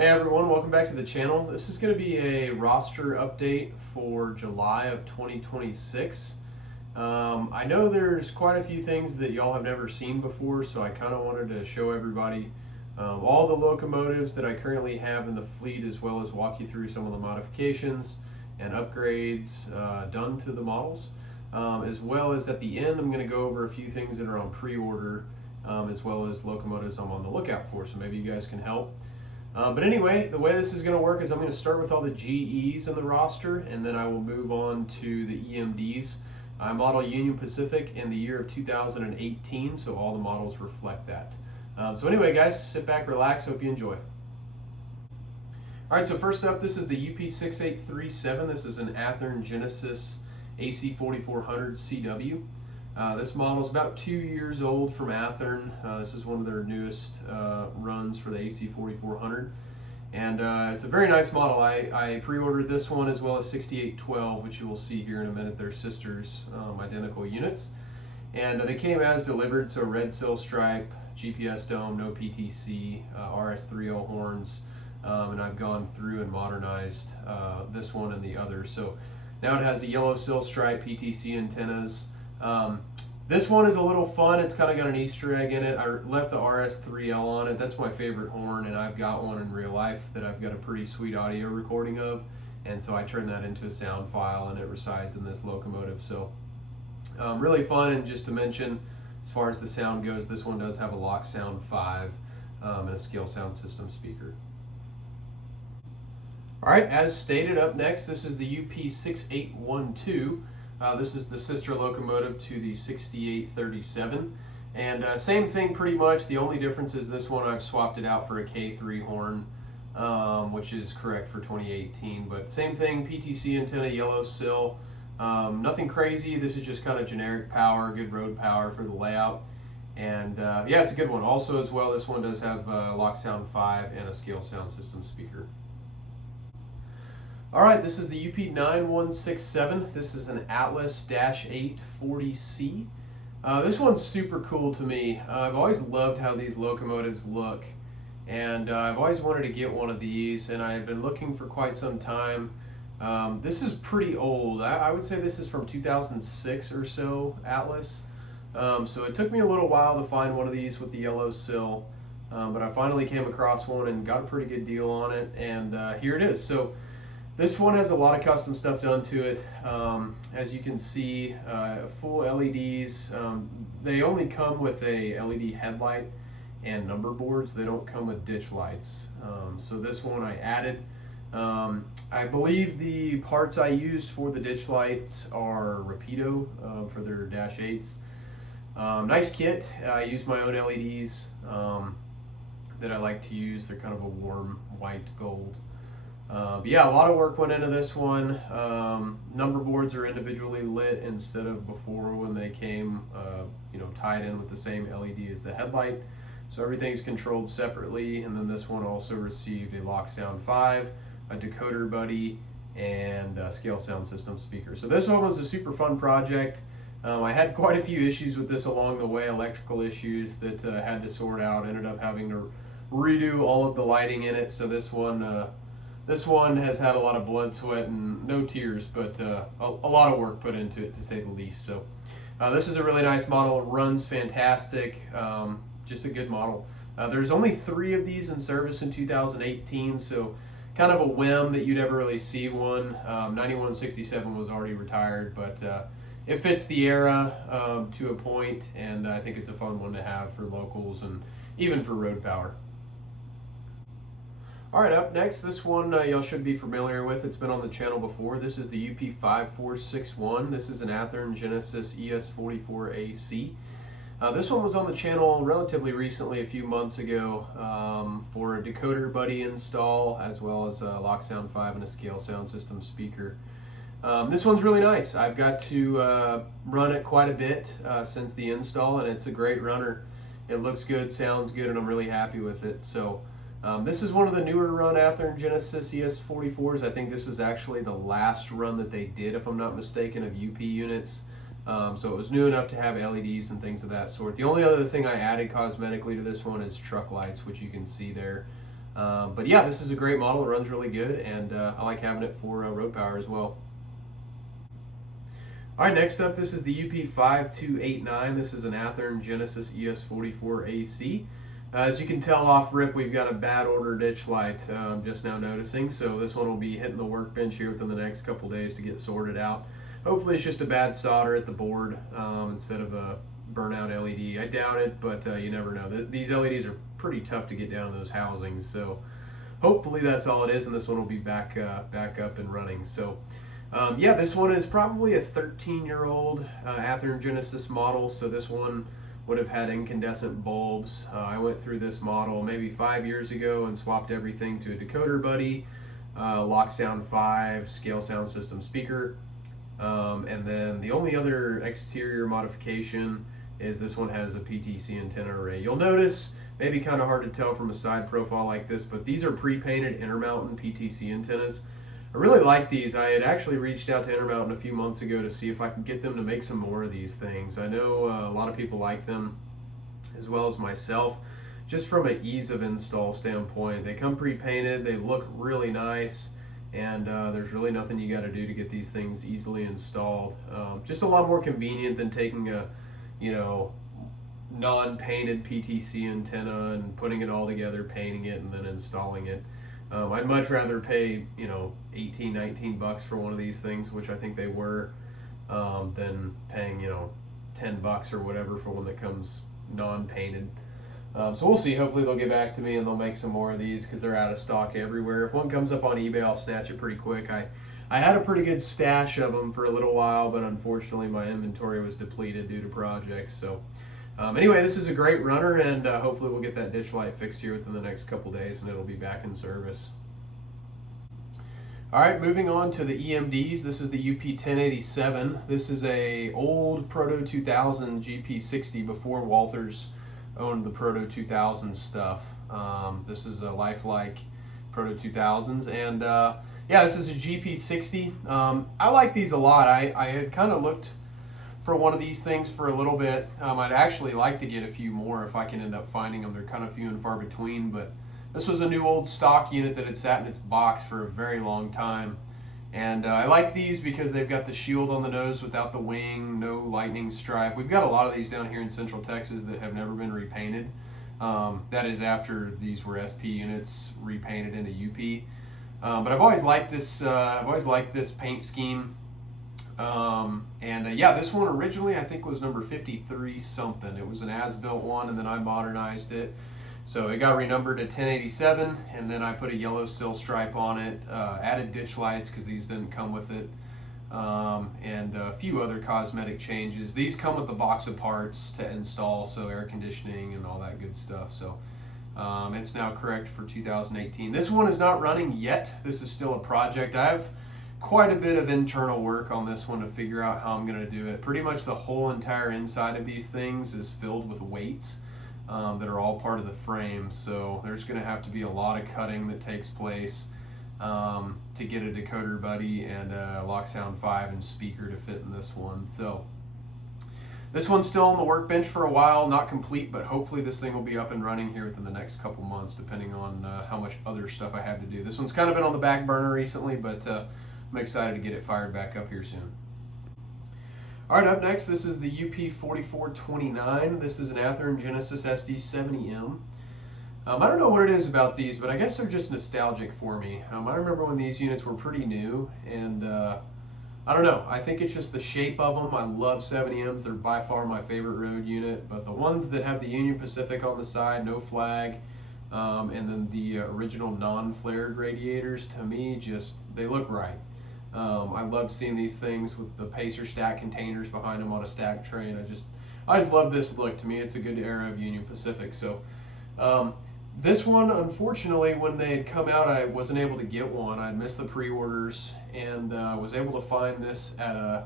Hey everyone, welcome back to the channel. This is going to be a roster update for July of 2026. I know there's quite a few things that y'all have never seen before, so I kind of wanted to show everybody all the locomotives that I currently have in the fleet, as well as walk you through some of the modifications and upgrades done to the models. As well as at the end, I'm going to go over a few things that are on pre-order, as well as locomotives I'm on the lookout for, so maybe you guys can help. But anyway, the way this is going to work is I'm going to start with all the GEs in the roster, and then I will move on to the EMDs. I model Union Pacific in the year of 2018, so all the models reflect that. So anyway, guys, sit back, relax, hope you enjoy. All right, so first up, this is the UP6837. This is an Athearn Genesis AC4400 CW. This model is about 2 years old from Athearn. This is one of their newest runs for the AC4400. And it's a very nice model. I pre-ordered this one as well as 6812, which you will see here in a minute. They're sisters, identical units. And they came as delivered, so red sill stripe, GPS dome, no PTC, RS30 horns. And I've gone through and modernized this one and the other. So now it has the yellow sill stripe, PTC antennas. This one is a little fun. It's kind of got an Easter egg in it. I left the RS3L on it. That's my favorite horn, and I've got one in real life that I've got a pretty sweet audio recording of, and so I turned that into a sound file, and it resides in this locomotive. So really fun. And just to mention, as far as the sound goes, this one does have a Lock Sound 5 and a scale sound system speaker. All right, as stated, up next, this is the UP6812. This is the sister locomotive to the 6837, and same thing pretty much. The only difference is this one I've swapped it out for a K3 horn, which is correct for 2018, but same thing, PTC antenna, yellow sill, nothing crazy. This is just kind of generic power, good road power for the layout, and yeah, it's a good one. Also as well, this one does have Lock Sound 5 and a scale sound system speaker. All right, this is the UP9167. This is an Atlas-840C. This one's super cool to me. I've always loved how these locomotives look, and I've always wanted to get one of these, and I've been looking for quite some time. This is pretty old. I would say this is from 2006 or so, Atlas. So it took me a little while to find one of these with the yellow sill, but I finally came across one and got a pretty good deal on it, and here it is. So this one has a lot of custom stuff done to it. As you can see, full LEDs. They only come with a LED headlight and number boards. They don't come with ditch lights. So this one I added. I believe the parts I used for the ditch lights are Rapido for their Dash 8s. Nice kit. I use my own LEDs that I like to use. They're kind of a warm white gold. But yeah, a lot of work went into this one. Number boards are individually lit instead of before when they came, tied in with the same LED as the headlight. So everything's controlled separately. And then this one also received a Lock Sound 5, a decoder buddy, and a scale sound system speaker. So this one was a super fun project. I had quite a few issues with this along the way, electrical issues that I had to sort out. Ended up having to redo all of the lighting in it. So this one has had a lot of blood, sweat, and no tears, but a lot of work put into it, to say the least. So this is a really nice model. It runs fantastic. Just a good model. There's only 3 of these in service in 2018, so kind of a whim that you'd ever really see one. 9167 was already retired, but it fits the era to a point, and I think it's a fun one to have for locals and even for road power. All right, up next, this one y'all should be familiar with. It's been on the channel before. This is the UP5461. This is an Athearn Genesis ES44AC. This one was on the channel relatively recently, a few months ago, for a decoder buddy install, as well as a Lock Sound 5 and a scale sound system speaker. This one's really nice. I've got to run it quite a bit since the install, and it's a great runner. It looks good, sounds good, and I'm really happy with it. So this is one of the newer run Athearn Genesis ES44s. I think this is actually the last run that they did, if I'm not mistaken, of UP units. So it was new enough to have LEDs and things of that sort. The only other thing I added cosmetically to this one is truck lights, which you can see there. But yeah, this is a great model. It runs really good, and I like having it for road power as well. All right, next up, this is the UP5289. This is an Athearn Genesis ES44 AC. As you can tell off rip, we've got a bad order ditch light, just now noticing. So this one will be hitting the workbench here within the next couple days to get sorted out. Hopefully it's just a bad solder at the board instead of a burnout LED. I doubt it, but you never know. These LEDs are pretty tough to get down those housings. So hopefully that's all it is, and this one will be back up and running. So yeah, this one is probably a 13-year-old Athearn Genesis model. So this one would have had incandescent bulbs. I went through this model maybe 5 years ago and swapped everything to a decoder buddy, Lock Sound 5, scale sound system speaker, and then the only other exterior modification is this one has a PTC antenna array. You'll notice, maybe kind of hard to tell from a side profile like this, but these are pre-painted Intermountain PTC antennas. I really like these. I had actually reached out to Intermountain a few months ago to see if I could get them to make some more of these things. I know a lot of people like them, as well as myself, just from an ease of install standpoint. They come pre-painted, they look really nice, and there's really nothing you got to do to get these things easily installed. Just a lot more convenient than taking a, non-painted PTC antenna and putting it all together, painting it, and then installing it. I'd much rather pay, $18-19 for one of these things, which I think they were, than paying, $10 or whatever for one that comes non-painted. So we'll see. Hopefully they'll get back to me and they'll make some more of these because they're out of stock everywhere. If one comes up on eBay, I'll snatch it pretty quick. I had a pretty good stash of them for a little while, but unfortunately my inventory was depleted due to projects. So anyway, this is a great runner, and hopefully we'll get that ditch light fixed here within the next couple days, and it'll be back in service. All right, moving on to the EMDs. This is the UP1087. This is a old Proto 2000 GP60 before Walthers owned the Proto 2000 stuff. This is a lifelike Proto 2000s, and yeah, this is a GP60. I like these a lot. I had kind of looked for one of these things for a little bit. I'd actually like to get a few more if I can end up finding them. They're kind of few and far between, but this was a new old stock unit that had sat in its box for a very long time. And I like these because they've got the shield on the nose without the wing, no lightning stripe. We've got a lot of these down here in Central Texas that have never been repainted. That is after these were SP units repainted into UP. But I've always liked this. I've always liked this paint scheme. Yeah, this one originally I think was number 53 something. It was an as-built one, and then I modernized it. So it got renumbered to 1087, and then I put a yellow sill stripe on it, added ditch lights because these didn't come with it, and a few other cosmetic changes. These come with the box of parts to install, so air conditioning and all that good stuff. So it's now correct for 2018. This one is not running yet. This is still a project. I have quite a bit of internal work on this one to figure out how I'm going to do it. Pretty much the whole entire inside of these things is filled with weights that are all part of the frame. So there's going to have to be a lot of cutting that takes place to get a decoder buddy and a Lock Sound 5 and speaker to fit in this one. So this one's still on the workbench for a while, not complete, but hopefully this thing will be up and running here within the next couple months, depending on how much other stuff I have to do. This one's kind of been on the back burner recently, but I'm excited to get it fired back up here soon. All right, up next, this is the UP4429. This is an Athearn Genesis SD70M. I don't know what it is about these, but I guess they're just nostalgic for me. I remember when these units were pretty new, and I don't know. I think it's just the shape of them. I love 70Ms. They're by far my favorite road unit, but the ones that have the Union Pacific on the side, no flag, and then the original non-flared radiators, to me, they look right. I love seeing these things with the Pacer stack containers behind them on a stack tray, and I just love this look. To me, it's a good era of Union Pacific. So this one, unfortunately, when they had come out, I wasn't able to get one. I'd missed the pre-orders, and was able to find this at a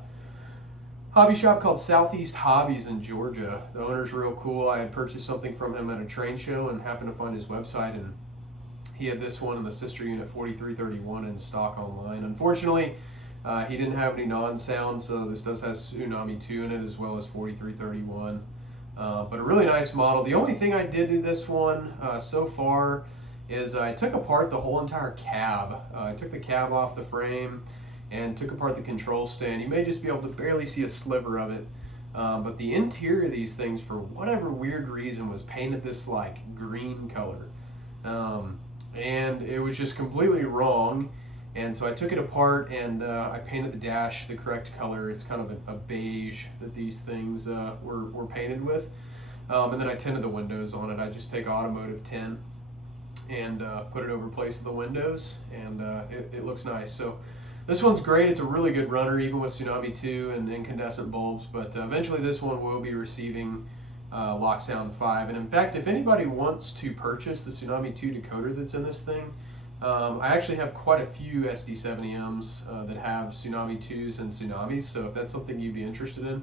hobby shop called Southeast Hobbies in Georgia. The owner's real cool. I had purchased something from him at a train show and happened to find his website, and he had this one in the sister unit 4331 in stock online. Unfortunately, he didn't have any non-sound, so this does have Tsunami 2 in it as well as 4331. But a really nice model. The only thing I did to this one so far is I took apart the whole entire cab. I took the cab off the frame and took apart the control stand. You may just be able to barely see a sliver of it. But the interior of these things, for whatever weird reason, was painted this like green color. And it was just completely wrong. And so I took it apart and I painted the dash the correct color. It's kind of a beige that these things were painted with. And then I tinted the windows on it. I just take automotive tint and put it over place of the windows, and it looks nice. So this one's great. It's a really good runner, even with Tsunami 2 and incandescent bulbs, but eventually this one will be receiving Locksound 5. And in fact, if anybody wants to purchase the Tsunami 2 decoder that's in this thing, I actually have quite a few SD70Ms that have Tsunami 2s and Tsunamis, so if that's something you'd be interested in,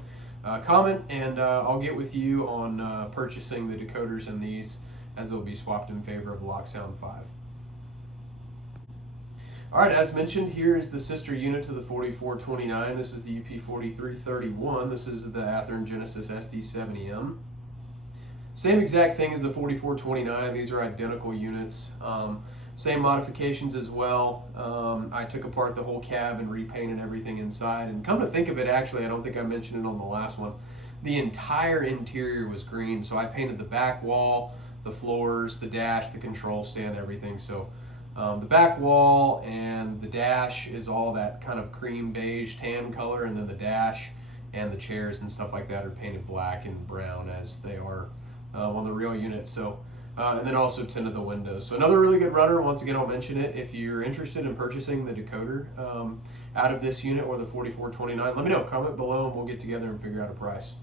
comment and I'll get with you on purchasing the decoders in these, as they'll be swapped in favor of Locksound 5. Alright, as mentioned, here is the sister unit to the 4429. This is the UP4331. This is the Athearn Genesis SD70M. Same exact thing as the 4429. These are identical units. Same modifications as well. I took apart the whole cab and repainted everything inside. And come to think of it, actually, I don't think I mentioned it on the last one, the entire interior was green. So I painted the back wall, the floors, the dash, the control stand, everything. So the back wall and the dash is all that kind of cream beige tan color, and then the dash and the chairs and stuff like that are painted black and brown as they are on the real unit. So and then also tinted the windows. So another really good runner. Once again, I'll mention it. If you're interested in purchasing the decoder out of this unit or the 4429, let me know. Comment below and we'll get together and figure out a price.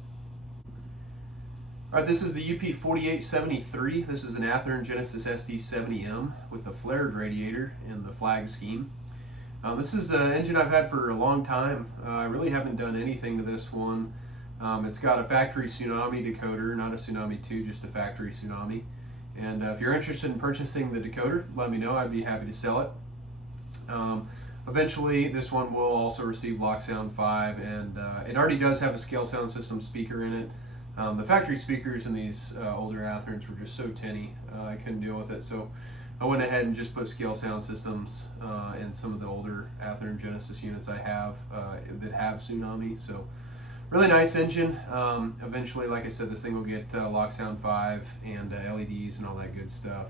Alright, this is the UP4873. This is an Athearn Genesis SD70M with the flared radiator and the flag scheme. This is an engine I've had for a long time. I really haven't done anything to this one. It's got a factory Tsunami decoder, not a Tsunami 2, just a factory Tsunami. And if you're interested in purchasing the decoder, let me know. I'd be happy to sell it. Eventually, this one will also receive Locksound 5, and it already does have a scale sound system speaker in it. The factory speakers in these older Athearns were just so tinny, I couldn't deal with it. So I went ahead and just put scale sound systems in some of the older Athearn Genesis units I have that have Tsunami. So really nice engine. Eventually, like I said, this thing will get Locksound 5 and LEDs and all that good stuff,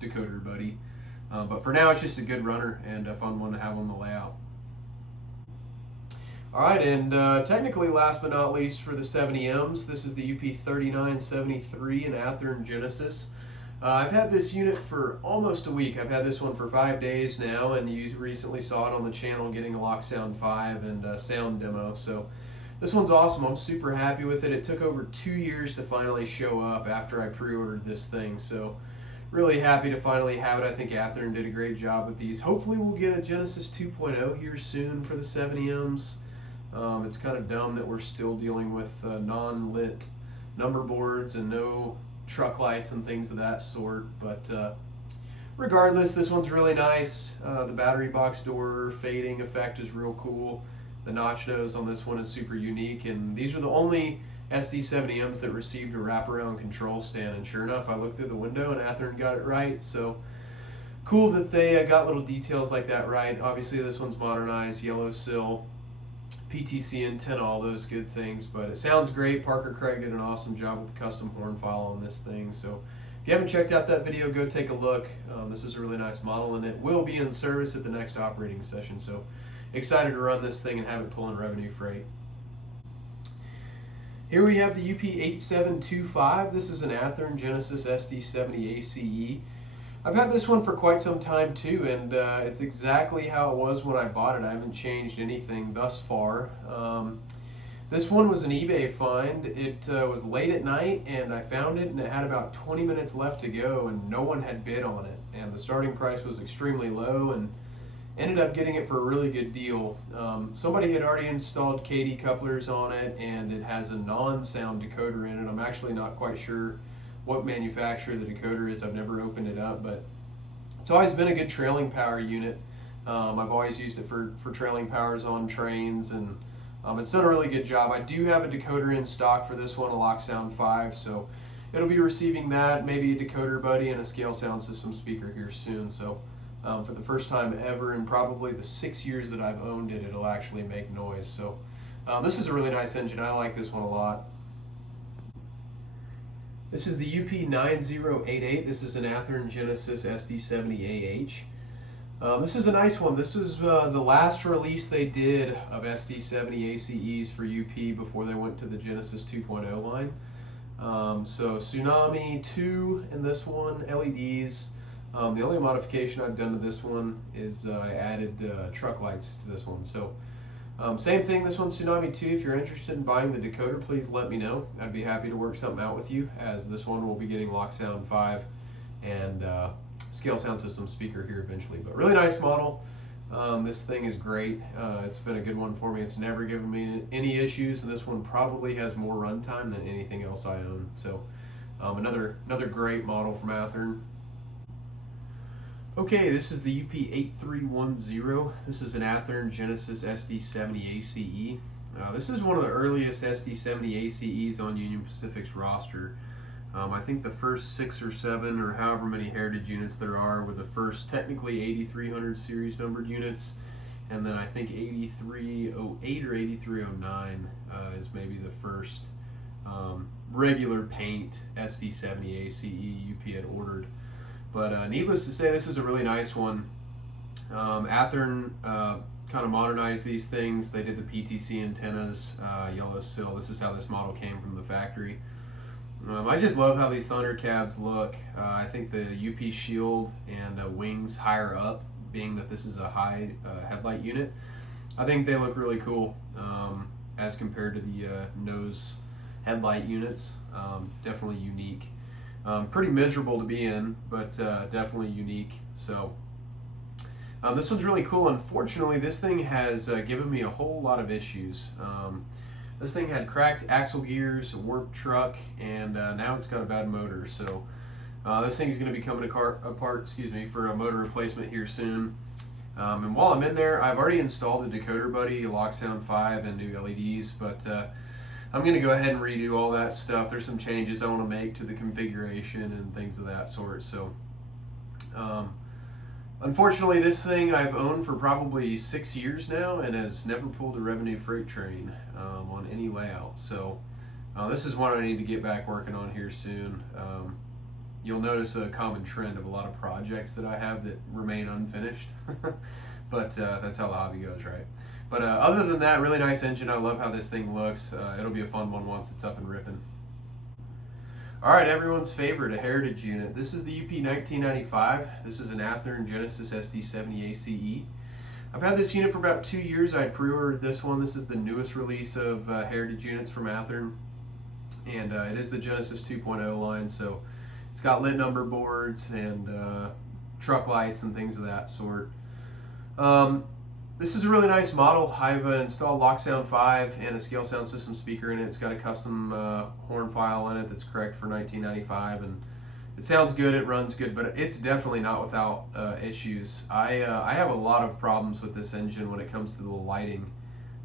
decoder buddy. But for now, it's just a good runner and a fun one to have on the layout. Alright, and technically last but not least for the 70Ms, this is the UP3973 in Athearn Genesis. I've had this unit for almost a week. I've had this one for 5 days now, and you recently saw it on the channel getting a Locksound 5 and a sound demo. So this one's awesome. I'm super happy with it. It took over 2 years to finally show up after I pre-ordered this thing. So really happy to finally have it. I think Athearn did a great job with these. Hopefully we'll get a Genesis 2.0 here soon for the 70Ms. It's kind of dumb that we're still dealing with non-lit number boards and no truck lights and things of that sort, but regardless, this one's really nice. The battery box door fading effect is real cool. The notch nose on this one is super unique, and these are the only SD70Ms that received a wraparound control stand, and sure enough, I looked through the window and Athearn got it right. So cool that they got little details like that right. Obviously this one's modernized, yellow sill, PTC antenna, all those good things, but it sounds great. Parker Craig did an awesome job with the custom horn file on this thing. So if you haven't checked out that video, go take a look. This is a really nice model, and it will be in service at the next operating session. So excited to run this thing and have it pulling revenue freight. Here we have the UP8725. This is an Athearn Genesis SD70 ACE. I've had this one for quite some time too, and it's exactly how it was when I bought it. I haven't changed anything thus far. This one was an eBay find. It was late at night, and I found it, and it had about 20 minutes left to go, and no one had bid on it. And the starting price was extremely low, and ended up getting it for a really good deal. Somebody had already installed KD couplers on it, and it has a non-sound decoder in it. I'm actually not quite sure what manufacturer the decoder is. I've never opened it up, but it's always been a good trailing power unit. I've always used it for trailing powers on trains, and it's done a really good job. I do have a decoder in stock for this one, a Locksound 5, so it'll be receiving that, maybe a decoder buddy and a scale sound system speaker here soon. So for the first time ever in probably the 6 years that I've owned it, it'll actually make noise. So this is a really nice engine. I like this one a lot. This is the UP9088. This is an Athearn Genesis SD70AH. This is a nice one. This is the last release they did of SD70 ACEs for UP before they went to the Genesis 2.0 line. So Tsunami 2 in this one, LEDs. The only modification I've done to this one is I added truck lights to this one. So same thing, this one's Tsunami 2. If you're interested in buying the decoder, please let me know. I'd be happy to work something out with you, as this one will be getting Lock Sound 5 and scale sound system speaker here eventually. But really nice model. This thing is great. It's been a good one for me. It's never given me any issues, and this one probably has more runtime than anything else I own. So another great model from Athearn. Okay, this is the UP8310. This is an Athearn Genesis SD70 ACE. This is one of the earliest SD70 ACEs on Union Pacific's roster. I think the first 6 or 7 or however many Heritage units there are were the first technically 8300 series numbered units, and then I think 8308 or 8309 is maybe the first regular paint SD70 ACE UP had ordered. But needless to say, this is a really nice one. Athearn kind of modernized these things. They did the PTC antennas, yellow sill. This is how this model came from the factory. I just love how these Thunder cabs look. I think the UP shield and wings higher up, being that this is a high headlight unit, I think they look really cool as compared to the nose headlight units. Definitely unique. Pretty miserable to be in, but definitely unique. So this one's really cool. Unfortunately, this thing has given me a whole lot of issues. This thing had cracked axle gears, a warped truck, and now it's got a bad motor. So this thing's going to be coming apart, for a motor replacement here soon. And while I'm in there, I've already installed a decoder buddy, a Lock Sound 5, and new LEDs, but I'm going to go ahead and redo all that stuff. There's some changes I want to make to the configuration and things of that sort. So unfortunately, this thing I've owned for probably 6 years now and has never pulled a revenue freight train on any layout. So this is one I need to get back working on here soon. You'll notice a common trend of a lot of projects that I have that remain unfinished. But that's how the hobby goes, right? But other than that, really nice engine. I love how this thing looks. It'll be a fun one once it's up and ripping. All right, everyone's favorite, a Heritage unit. This is the UP1995. This is an Athearn Genesis SD70 ACE. I've had this unit for about 2 years. I pre-ordered this one. This is the newest release of Heritage units from Athearn, and it is the Genesis 2.0 line, so it's got lit number boards and truck lights and things of that sort. This is a really nice model. I've installed Lock Sound 5 and a scale sound system speaker in it. It's got a custom horn file in it that's correct for 1995, and it sounds good, it runs good, but it's definitely not without issues. I have a lot of problems with this engine when it comes to the lighting.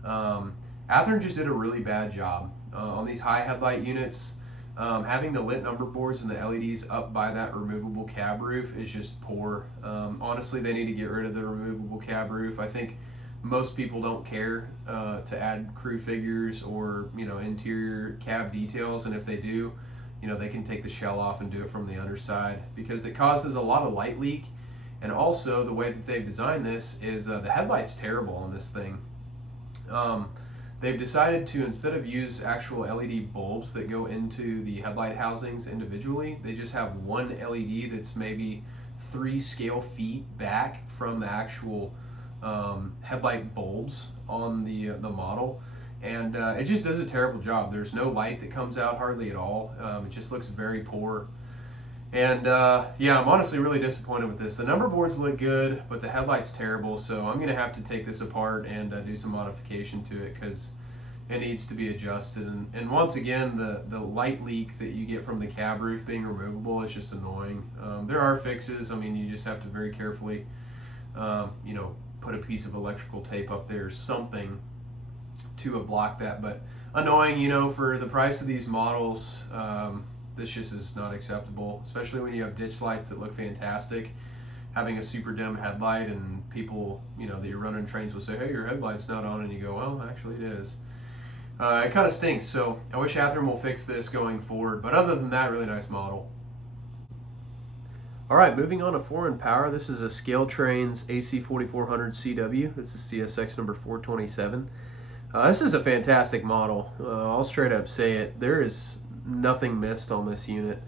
Athearn just did a really bad job on these high headlight units. Having the lit number boards and the LEDs up by that removable cab roof is just poor. Honestly, they need to get rid of the removable cab roof. I think most people don't care to add crew figures or interior cab details, and if they do, they can take the shell off and do it from the underside, because it causes a lot of light leak. And also, the way that they've designed this is the headlight's terrible on this thing. They've decided to, instead of use actual LED bulbs that go into the headlight housings individually, they just have one LED that's maybe 3 scale feet back from the actual headlight bulbs on the model. And it just does a terrible job. There's no light that comes out hardly at all. It just looks very poor. And yeah, I'm honestly really disappointed with this. The number boards look good, but the headlight's terrible, so I'm going to have to take this apart and do some modification to it, because it needs to be adjusted. And once again, the light leak that you get from the cab roof being removable is just annoying. There are fixes. I mean, you just have to very carefully put a piece of electrical tape up there or something to block that. But annoying, for the price of these models, this just is not acceptable, especially when you have ditch lights that look fantastic. Having a super dim headlight, and people, that you're running trains will say, hey, your headlight's not on, and you go, well, actually it is. It kind of stinks, so I wish Athearn will fix this going forward, but other than that, really nice model. All right, moving on to Foreign Power. This is a Scale Trains AC4400 CW. This is CSX number 427. This is a fantastic model. I'll straight up say it. There is nothing missed on this unit.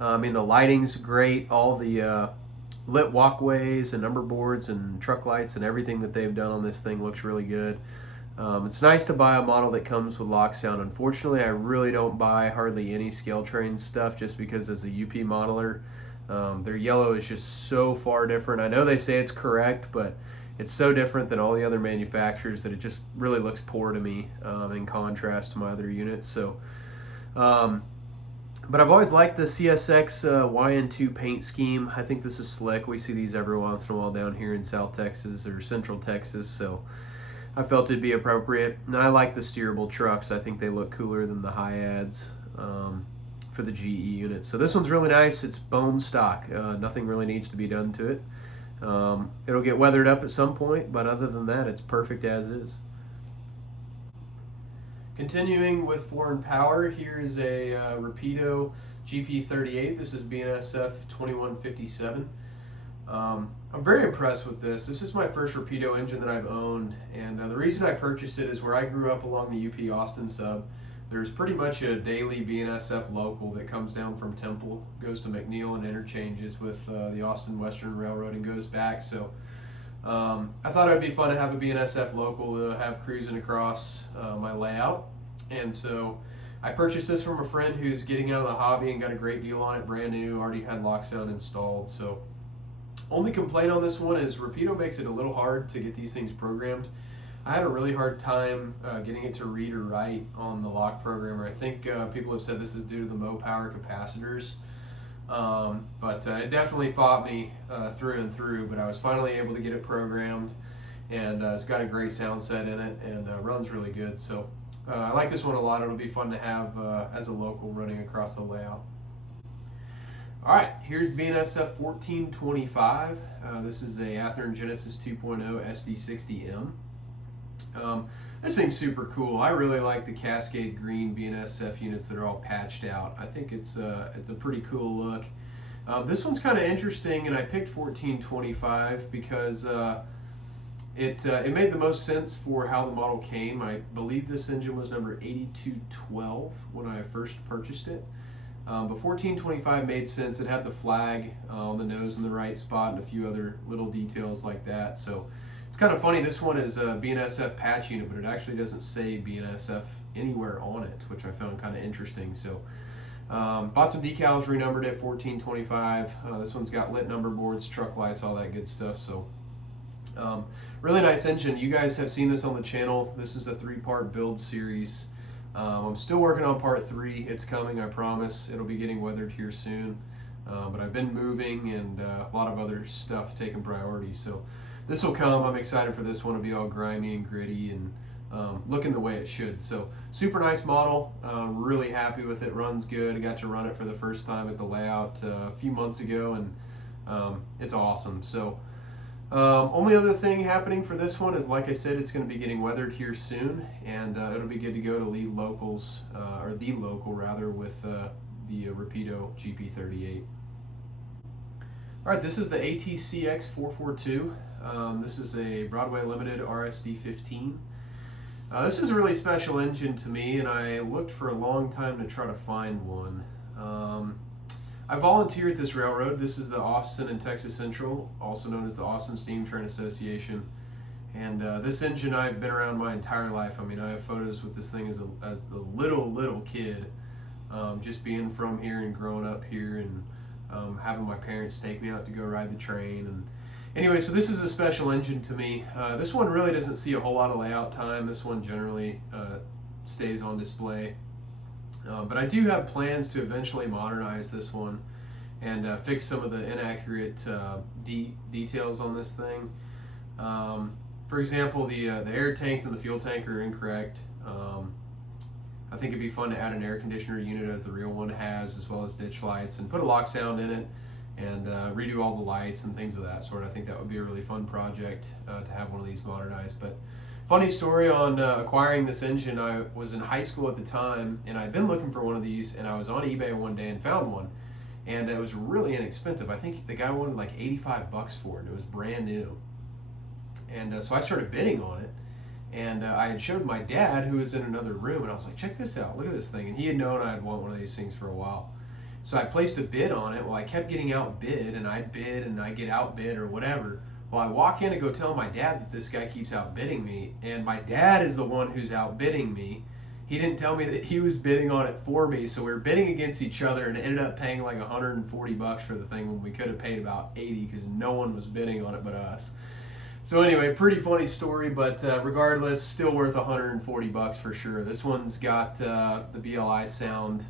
I mean, the lighting's great. All the lit walkways and number boards and truck lights and everything that they've done on this thing looks really good. It's nice to buy a model that comes with lock sound. Unfortunately, I really don't buy hardly any Scale Trains stuff just because as a UP modeler, their yellow is just so far different. I know they say it's correct, but it's so different than all the other manufacturers that it just really looks poor to me in contrast to my other units. So, but I've always liked the CSX YN2 paint scheme. I think this is slick. We see these every once in a while down here in South Texas or Central Texas, so I felt it'd be appropriate. And I like the steerable trucks. I think they look cooler than the Hyads for the GE units. So this one's really nice. It's bone stock. Nothing really needs to be done to it. It'll get weathered up at some point, but other than that, it's perfect as is. Continuing with Foreign Power, here is a Rapido GP38. This is BNSF 2157. I'm very impressed with this. This is my first Rapido engine that I've owned, and the reason I purchased it is where I grew up along the UP Austin sub. There's pretty much a daily BNSF local that comes down from Temple, goes to McNeil and interchanges with the Austin Western Railroad and goes back. So I thought it would be fun to have a BNSF local to have cruising across my layout. And so I purchased this from a friend who's getting out of the hobby and got a great deal on it, brand new, already had lock sound installed. So only complaint on this one is Rapido makes it a little hard to get these things programmed. I had a really hard time getting it to read or write on the lock programmer. I think people have said this is due to the Mopower capacitors, but it definitely fought me through and through, but I was finally able to get it programmed, and it's got a great sound set in it, and runs really good. So I like this one a lot. It'll be fun to have as a local running across the layout. All right, here's BNSF 1425. This is a Athearn Genesis 2.0 SD60M. This thing's super cool. I really like the Cascade Green BNSF units that are all patched out. I think it's a pretty cool look. This one's kind of interesting, and I picked 1425 because it made the most sense for how the model came. I believe this engine was number 8212 when I first purchased it. But 1425 made sense. It had the flag on the nose in the right spot and a few other little details like that. So it's kind of funny. This one is a BNSF patch unit, but it actually doesn't say BNSF anywhere on it, which I found kind of interesting. So bought some decals, renumbered it 1425. This one's got lit number boards, truck lights, all that good stuff. So really nice engine. You guys have seen this on the channel. This is a 3-part build series. I'm still working on part 3. It's coming, I promise. It'll be getting weathered here soon. But I've been moving and a lot of other stuff taking priority. So this will come. I'm excited for this one to be all grimy and gritty and looking the way it should. So super nice model. Really happy with it. Runs good. I got to run it for the first time at the layout a few months ago, and it's awesome. So only other thing happening for this one is, like I said, it's going to be getting weathered here soon, and it'll be good to go to lead locals, or the local rather, with the Rapido GP38. All right, this is the ATCX 442. This is a Broadway Limited RSD 15. This is a really special engine to me, and I looked for a long time to try to find one. I volunteer at this railroad. This is the Austin and Texas Central, also known as the Austin Steam Train Association. And this engine I've been around my entire life. I mean, I have photos with this thing as a little kid, just being from here and growing up here, and having my parents take me out to go ride the train. And anyway, so this is a special engine to me. This one really doesn't see a whole lot of layout time. This one generally stays on display. But I do have plans to eventually modernize this one and fix some of the inaccurate details on this thing. For example, the air tanks and the fuel tank are incorrect. I think it'd be fun to add an air conditioner unit as the real one has, as well as ditch lights, and put a lock sound in it, and redo all the lights and things of that sort. I think that would be a really fun project to have one of these modernized. But funny story on acquiring this engine, I was in high school at the time, and I'd been looking for one of these, and I was on eBay one day and found one. And it was really inexpensive. I think the guy wanted like 85 bucks for it. It was brand new. And so I started bidding on it. And I had showed my dad, who was in another room, and I was like, check this out, look at this thing. And he had known I'd want one of these things for a while. So I placed a bid on it. Well, I kept getting outbid, and I'd bid, and I'd get outbid or whatever. Well, I walk in to go tell my dad that this guy keeps outbidding me, and my dad is the one who's outbidding me. He didn't tell me that he was bidding on it for me, so we were bidding against each other and ended up paying like 140 bucks for the thing when we could have paid about 80 because no one was bidding on it but us. So anyway, pretty funny story, but regardless, still worth 140 bucks for sure. This one's got the BLI sound,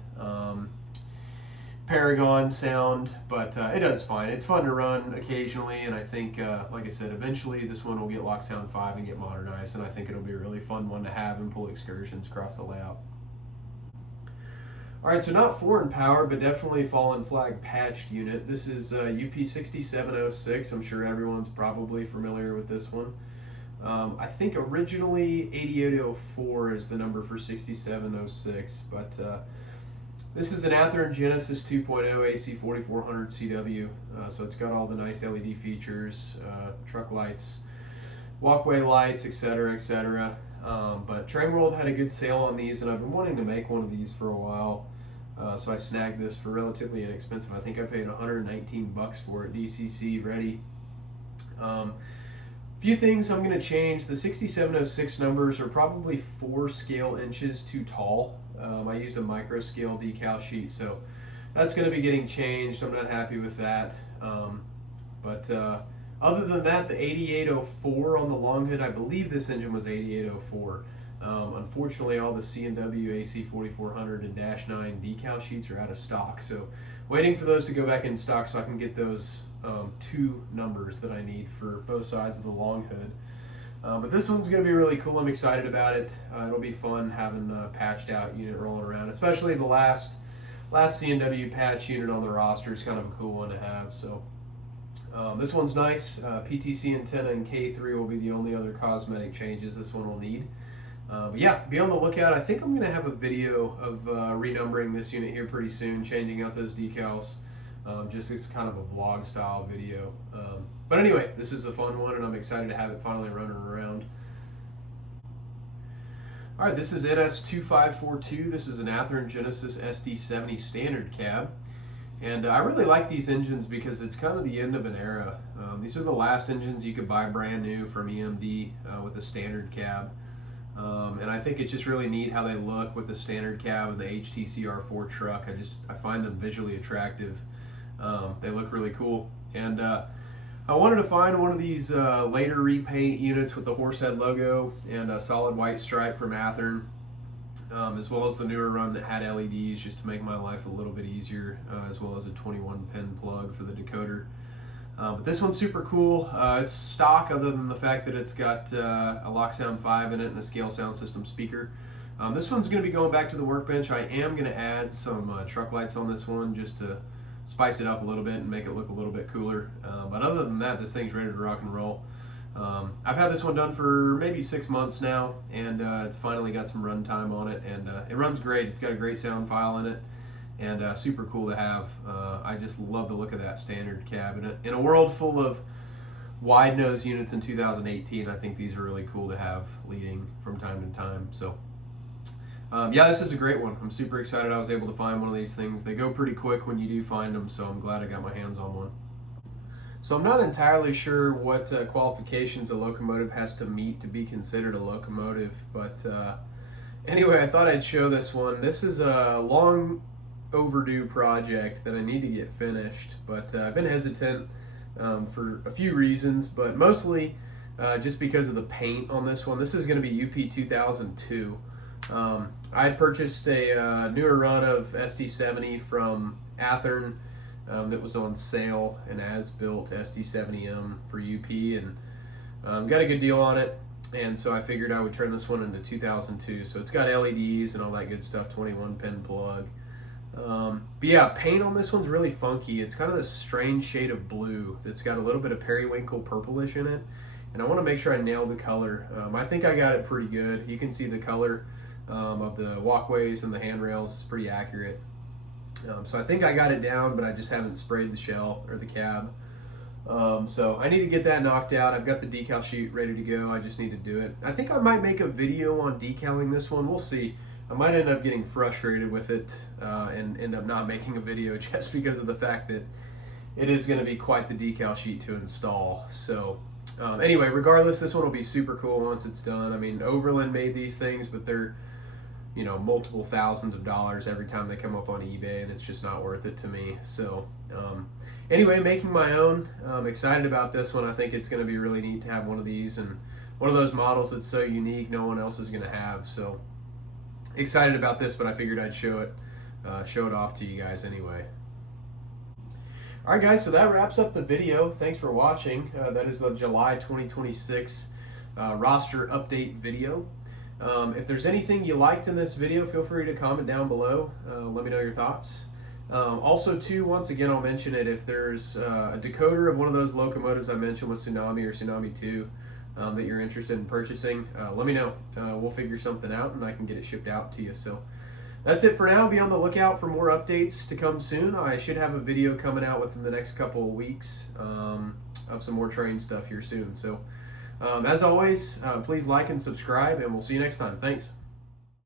Paragon sound, but it does fine. It's fun to run occasionally, and I think, like I said, eventually this one will get Lock Sound 5 and get modernized, and I think it'll be a really fun one to have and pull excursions across the layout. All right, so not foreign power, but definitely fallen flag patched unit. This is UP6706. I'm sure everyone's probably familiar with this one. I think originally 8804 is the number for 6706, but this is an Athearn Genesis 2.0 AC 4400 CW, so it's got all the nice LED features, truck lights, walkway lights, etc., etc. But Train World had a good sale on these, and I've been wanting to make one of these for a while, so I snagged this for relatively inexpensive. I think I paid 119 bucks for it, DCC ready. Few things I'm going to change. The 6706 numbers are probably 4 scale inches too tall. I used a micro scale decal sheet, so that's going to be getting changed. I'm not happy with that. But other than that, the 8804 on the long hood, I believe this engine was 8804. Unfortunately, all the C&W AC 4400 and -9 decal sheets are out of stock, so waiting for those to go back in stock so I can get those 2 numbers that I need for both sides of the long hood. But this one's going to be really cool. I'm excited about it. It'll be fun having a patched out unit rolling around, especially the last C&W patch unit on the roster is kind of a cool one to have. So this one's nice. PTC antenna and K3 will be the only other cosmetic changes this one will need. But yeah, be on the lookout. I think I'm going to have a video of renumbering this unit here pretty soon, changing out those decals. Just as kind of a vlog style video. But anyway, this is a fun one, and I'm excited to have it finally running around. All right, this is NS2542. This is an Athearn Genesis SD70 standard cab. And I really like these engines because it's kind of the end of an era. These are the last engines you could buy brand new from EMD with a standard cab. And I think it's just really neat how they look with the standard cab and the HTC R4 truck. I find them visually attractive. They look really cool. And I wanted to find one of these later repaint units with the Horsehead logo and a solid white stripe from Athearn, as well as the newer run that had LEDs just to make my life a little bit easier, as well as a 21-pin plug for the decoder. But this one's super cool. It's stock other than the fact that it's got a Lock Sound 5 in it and a scale sound system speaker. This one's going to be going back to the workbench. I am going to add some truck lights on this one just to spice it up a little bit and make it look a little bit cooler. But other than that, this thing's ready to rock and roll. I've had this one done for maybe 6 months now, and it's finally got some run time on it, and it runs great. It's got a great sound file in it, and super cool to have. I just love the look of that standard cab. In a world full of wide nose units in 2018, I think these are really cool to have leading from time to time. So yeah, this is a great one. I'm super excited I was able to find one of these things. They go pretty quick when you do find them, so I'm glad I got my hands on one. So I'm not entirely sure what qualifications a locomotive has to meet to be considered a locomotive, but anyway, I thought I'd show this one. This is a long overdue project that I need to get finished, but I've been hesitant for a few reasons, but mostly just because of the paint on this one. This is going to be UP 2002. I had purchased a newer run of SD70 from Athearn that was on sale, an as-built SD70M for UP, and got a good deal on it. and so I figured I would turn this one into 2002. So it's got LEDs and all that good stuff, 21 pin plug. But yeah, paint on this one's really funky. It's kind of this strange shade of blue that's got a little bit of periwinkle purplish in it, and I want to make sure I nail the color. I think I got it pretty good. You can see the color of the walkways and the handrails is pretty accurate. So I think I got it down, but I just haven't sprayed the shell or the cab. So I need to get that knocked out. I've got the decal sheet ready to go. I just need to do it. I think I might make a video on decaling this one. We'll see. I might end up getting frustrated with it and end up not making a video just because of the fact that it is going to be quite the decal sheet to install. So anyway, regardless, this one will be super cool once it's done. I mean, Overland made these things, but they're, you know, multiple thousands of dollars every time they come up on eBay, and it's just not worth it to me. So anyway, making my own. I'm excited about this one. I think it's going to be really neat to have one of these, and one of those models that's so unique no one else is going to have. So excited about this, but I figured I'd show it off to you guys anyway. All right, guys, so that wraps up the video. Thanks for watching. That is the July 2026 roster update video. If there's anything you liked in this video, feel free to comment down below. Let me know your thoughts. Also, too, once again, I'll mention it. If there's a decoder of one of those locomotives I mentioned with Tsunami or Tsunami 2 that you're interested in purchasing, let me know. We'll figure something out, and I can get it shipped out to you. So that's it for now. Be on the lookout for more updates to come soon. I should have a video coming out within the next couple of weeks of some more train stuff here soon. So as always, please like and subscribe, and we'll see you next time. Thanks.